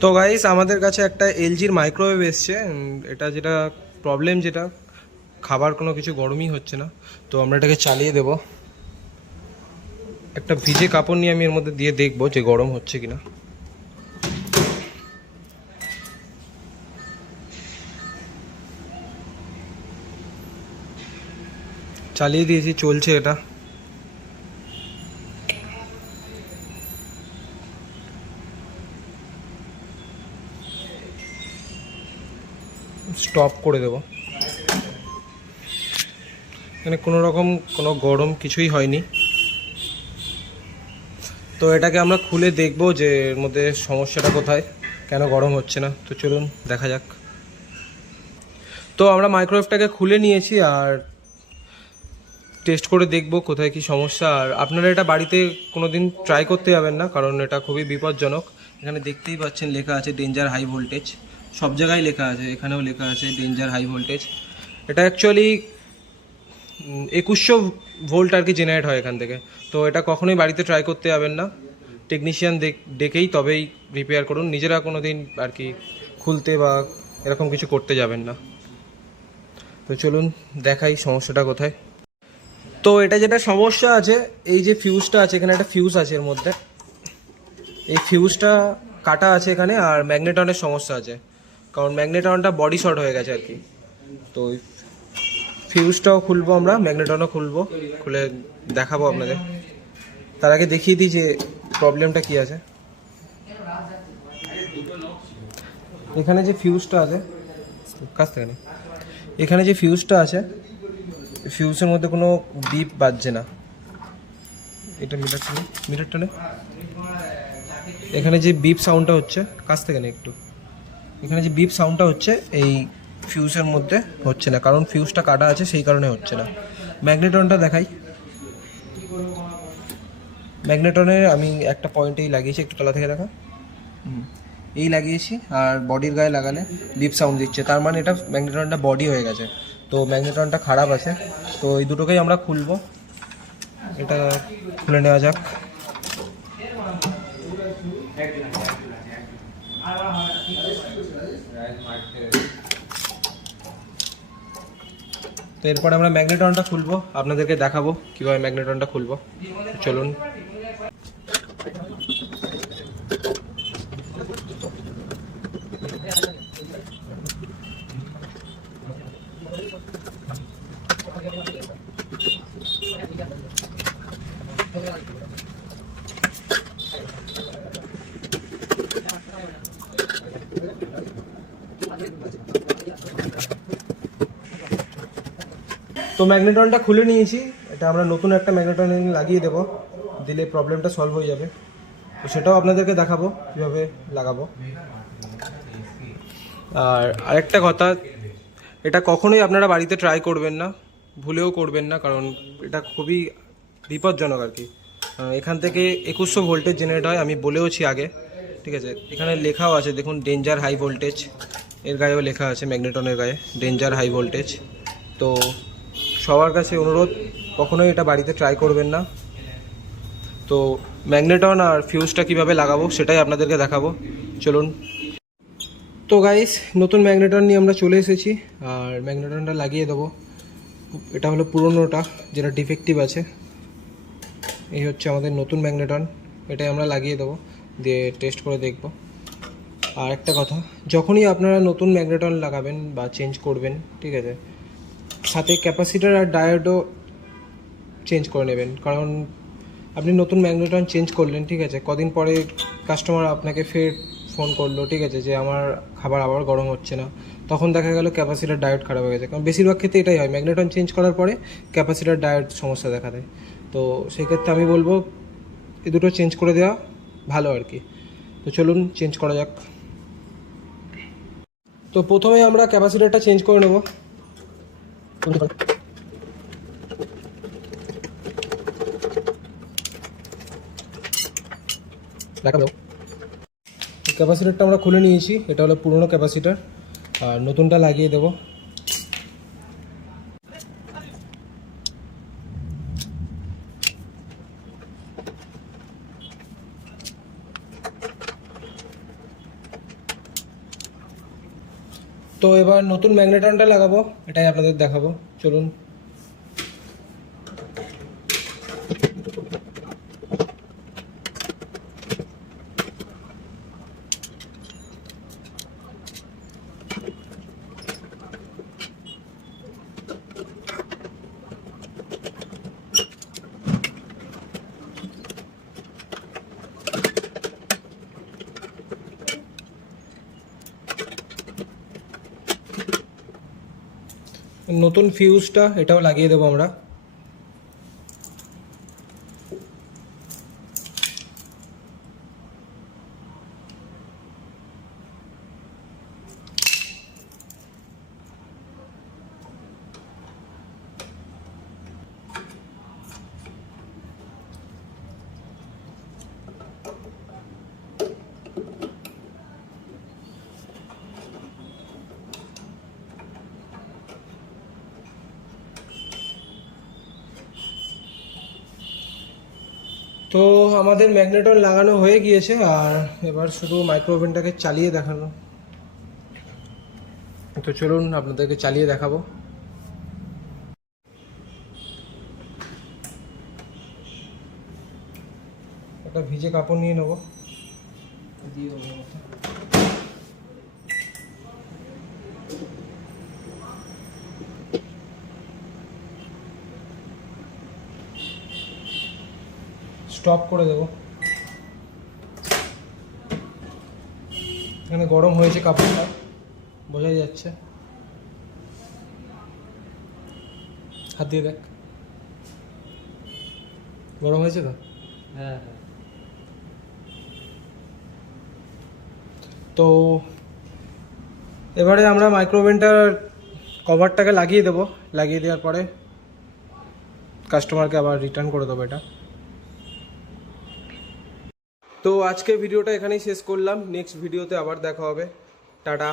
তো গাইস আমাদের কাছে একটা এলজির মাইক্রোওয়েভ এসছে। এটা যেটা প্রবলেম, যেটা খাবার কোনো কিছু গরমই হচ্ছে না। তো আমরা এটাকে চালিয়ে দেব। একটা ভিজে কাপড় নিয়ে আমি এর মধ্যে দিয়ে দেখবো যে গরম হচ্ছে কিনা। চালিয়ে দিয়েছি, চলছে এটা। স্টপ করে দেব। মানে কোনো রকম কোনো গরম কিছুই হয়নি। তো এটাকে আমরা খুলে দেখবো যে এর মধ্যে সমস্যাটা কোথায়, কেন গরম হচ্ছে না। তো চলুন দেখা যাক। তো আমরা মাইক্রোওয়েভটাকে খুলে নিয়েছি আর টেস্ট করে দেখব কোথায় কি সমস্যা। আর আপনারা এটা বাড়িতে কোনো দিন ট্রাই করতে যাবেন না, কারণ এটা খুবই বিপজ্জনক। এখানে দেখতেই পাচ্ছেন লেখা আছে ডেঞ্জার হাই ভোল্টেজ। সব জায়গায় লেখা আছে, এখানেও লেখা আছে ডেঞ্জার হাই ভোল্টেজ। এটা অ্যাকচুয়ালি 2100 ভোল্ট আর কি জেনারেট হয় এখান থেকে। তো এটা কখনোই বাড়িতে ট্রাই করতে যাবেন না। টেকনিশিয়ান ডেকেই তবেই রিপেয়ার করুন। নিজেরা কোনো দিন আর কি খুলতে বা এরকম কিছু করতে যাবেন না। তো চলুন দেখাই সমস্যাটা কোথায়। তো এটা যেটা সমস্যা আছে, এই যে ফিউজটা আছে এখানে, একটা ফিউজ আছে এর মধ্যে। এই ফিউজটা কাটা আছে এখানে, আর ম্যাগনেটনের সমস্যা আছে, কারণ ম্যাগনেটনটা বডি শর্ট হয়ে গেছে আর কি। তো ফিউজটাও খুলবো আমরা, ম্যাগনেটনও খুলবো, খুলে দেখাবো আপনাদের। তার আগে দেখিয়ে দিই যে প্রবলেমটা কি আছে। এখানে যে ফিউজটা আছে, কাছ থেকে নে। এখানে যে ফিউজটা আছে, ফিউজের মধ্যে কোনো বিপ বাজছে না। এটা মিটারটা নে। এখানে যে বিপ সাউন্ডটা হচ্ছে, কাছ থেকে নে একটু। এখানে যে বিপ সাউন্ডটা হচ্ছে, এই ফিউজের মধ্যে হচ্ছে না, কারণ ফিউজটা কাটা আছে, সেই কারণে হচ্ছে না। ম্যাগনেটনটা দেখাই। ম্যাগনেটনের আমি একটা পয়েন্টেই লাগিয়েছি, একটু তলা থেকে দেখা। এই লাগিয়েছি, আর বডির গায়ে লাগালে বিপ সাউন্ড দিচ্ছে, তার মানে এটা ম্যাগনেটনটা বডি হয়ে গেছে। তো ম্যাগনেটনটা খারাপ আছে। তো এই দুটোকেই আমরা খুলবো। এটা খুলে নেওয়া যাক। তো এরপর আমরা ম্যাগনেটনটা খুলবো, আপনাদেরকে দেখাবো কীভাবে ম্যাগনেটনটা খুলবো। চলুন। তো ম্যাগনেটনটা খুলে নিয়েছি। এটা আমরা নতুন একটা ম্যাগনেটন লাগিয়ে দেবো, দিলে প্রবলেমটা সলভ হয়ে যাবে। তো সেটাও আপনাদেরকে দেখাবো কীভাবে লাগাবো। আর আরেকটা কথা, এটা কখনোই আপনারা বাড়িতে ট্রাই করবেন না, ভুলেও করবেন না, কারণ এটা খুবই বিপজ্জনক আর কি। এখান থেকে 2100 ভোল্টেজ জেনারেট হয়, আমি বলেওছি আগে, ঠিক আছে। এখানে লেখাও আছে দেখুন, ডেঞ্জার হাই ভোল্টেজ। এর গায়েও লেখা আছে, ম্যাগনেটনের গায়ে ডেঞ্জার হাই ভোল্টেজ। তো সবার কাছে অনুরোধ, কখনোই এটা বাড়িতে ট্রাই করবেন না। তো ম্যাগনেটন আর ফিউজটা কীভাবে লাগাবো সেটাই আপনাদেরকে দেখাবো। চলুন। তো গাইস, নতুন ম্যাগনেটন নিয়ে আমরা চলে এসেছি, আর ম্যাগনেটনটা লাগিয়ে দেবো। এটা হলো পুরোনোটা, যেটা ডিফেক্টিভ আছে। এই হচ্ছে আমাদের নতুন ম্যাগনেটন, এটাই আমরা লাগিয়ে দেবো, দিয়ে টেস্ট করে দেখব। আর একটা কথা, যখনই আপনারা নতুন ম্যাগনেটন লাগাবেন বা চেঞ্জ করবেন, ঠিক আছে, সাথে ক্যাপাসিটার আর ডায়োডও চেঞ্জ করে নেবেন। কারণ আপনি নতুন ম্যাগনেটন চেঞ্জ করলেন, ঠিক আছে, কদিন পরে কাস্টমার আপনাকে ফের ফোন করলো, ঠিক আছে, যে আমার খাবার আবার গরম হচ্ছে না। তখন দেখা গেল ক্যাপাসিটার ডায়োড খারাপ হয়ে গেছে। কারণ বেশিরভাগ ক্ষেত্রে এটাই হয়, ম্যাগনেটন চেঞ্জ করার পরে ক্যাপাসিটার ডায়োড সমস্যা দেখা দেয়। তো সেক্ষেত্রে আমি বলবো এই দুটো চেঞ্জ করে দেওয়া ভালো আর কি। তো চলুন চেঞ্জ করা যাক। তো প্রথমে আমরা ক্যাপাসিটারটা চেঞ্জ করে নেব। ক্যাপাসিটারটা আমরা খুলে নিয়েছি, এটা হলো পুরনো ক্যাপাসিটার, আর নতুনটা লাগিয়ে দেবো। তো এবার নতুন ম্যাগনেটনটা লাগাবো, এটাই আপনাদের দেখাবো, চলুন। নতুন ফিউজটা এটাও লাগিয়ে দেবো আমরা। তো আমাদের ম্যাগনেটন লাগানো হয়ে গিয়েছে, আর এবার শুধু মাইক্রো ওভেনটাকে চালিয়ে দেখানো। তো চলুন আপনাদেরকে চালিয়ে দেখাবো। একটা ভিজে কাপড় নিয়ে নেবো, দিয়ে দেবো। স্টপ করে দেবো। এখানে গরম হয়েছে কাপড়টা, বোঝাই যাচ্ছে। হাত দিয়ে দেখ, গরম হয়েছে তো? হ্যাঁ। তো এবারে আমরা মাইক্রোওভেনটার কভারটাকে লাগিয়ে দেবো, লাগিয়ে দেওয়ার পরে কাস্টমারকে আবার রিটার্ন করে দেবো এটা। তো আজকে ভিডিওটা এখানেই শেষ করলাম, নেক্সট ভিডিওতে আবার দেখা হবে, টাটা।